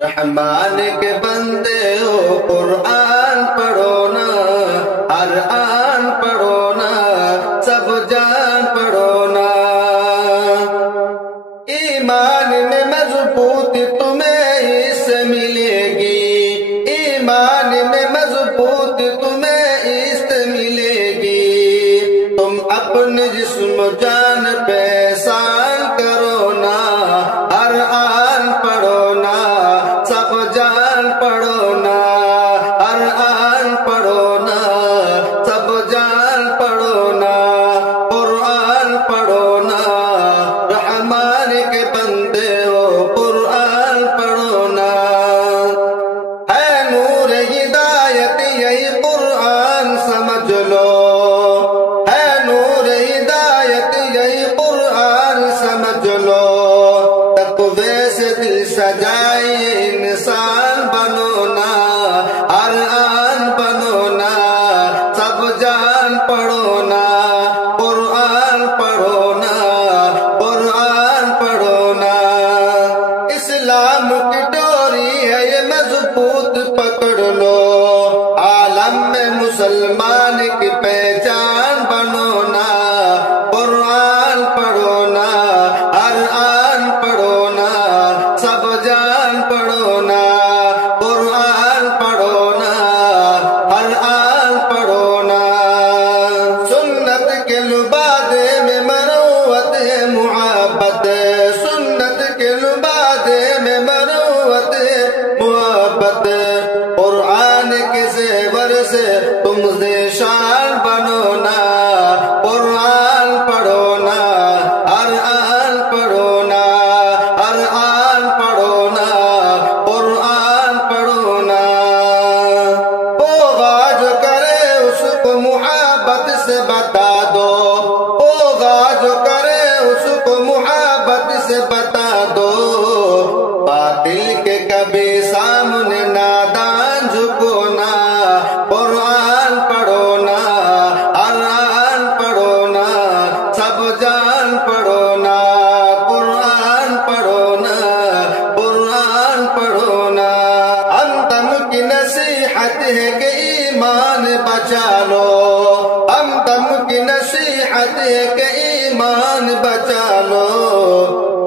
رحمان کے بندے ہو قرآن پڑھو نا، ہر آن پڑھو نا، سب جان پڑھو نا۔ ایمان میں مضبوطی تمہیں اس سے ملے گی، ایمان میں مضبوطی تمہیں اس سے ملے گی۔ تم اپنے جسم جان پہ احسان کرو نا، ہر آن پڑھو نا، سب جان پڑھو نا، ہر آن پڑھو نا، سب جان پڑھو نا، قرآن پڑھو نا، رحمان کے بندے ہو قرآن پڑھو نا۔ ہے نور ہدایت یہی قرآن سمجھ لو، ہے نور ہدایت یہی قرآن سمجھ لو۔ تقوی سے دل سجائے انسان بنو نا، ہر آن بنو نا، سب جان پڑھو نا، قرآن پڑھو نا، قرآن پڑھو نا۔ اسلام کی ڈوری ہے یہ مضبوط پکڑ لو، عالم میں مسلمان کی پہچان بنو نا، قرآن پڑھو نا، ہر آن پڑھو نا، سب جان پڑھو نا، قرآن پڑھو نا، ہر آن پڑھو نا۔ سنت کے لبادے میں مروت ہے محبت، سنت کے لبادے میں مروت ہے محبت۔ قرآن کے زیور سے تم ذیشان بنو نا، قرآن پڑھو نا، ہر آن پڑھو نا، ہر آن پڑھو نا، قرآن پڑھو نا۔ ہوگا جو کرے اس کو محبت سے بتا دو، ہوگا جو کرے اس کو محبت سے بتا دو۔ باطل کے کبھی سامنے نادان جھکو نا، قرآن پڑھو نا، ہر آن پڑھو نا، سب جان پڑھو نا، قرآن پڑھو نا، قرآن پڑھو نا۔ ہم تم کی نصیحت ہے کہ ایمان بچا لو، ہم تم کی نصیحت ہے کہ ایمان بچا لو۔